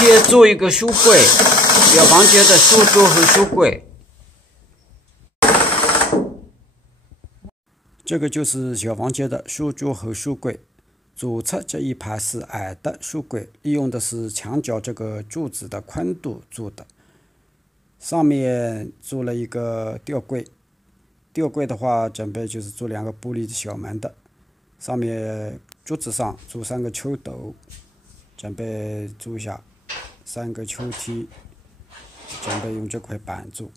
间做一个书柜，小房间的书桌和书柜。这个就是小房间的书桌和书柜。左侧这一排是矮的书柜，利用的是墙角这个柱子的宽度做的。上面做了一个吊柜，吊柜的话准备就是做2个玻璃的小门的。上面桌子上做3个秋斗，准备做一下3个抽屉，准备用这块板做。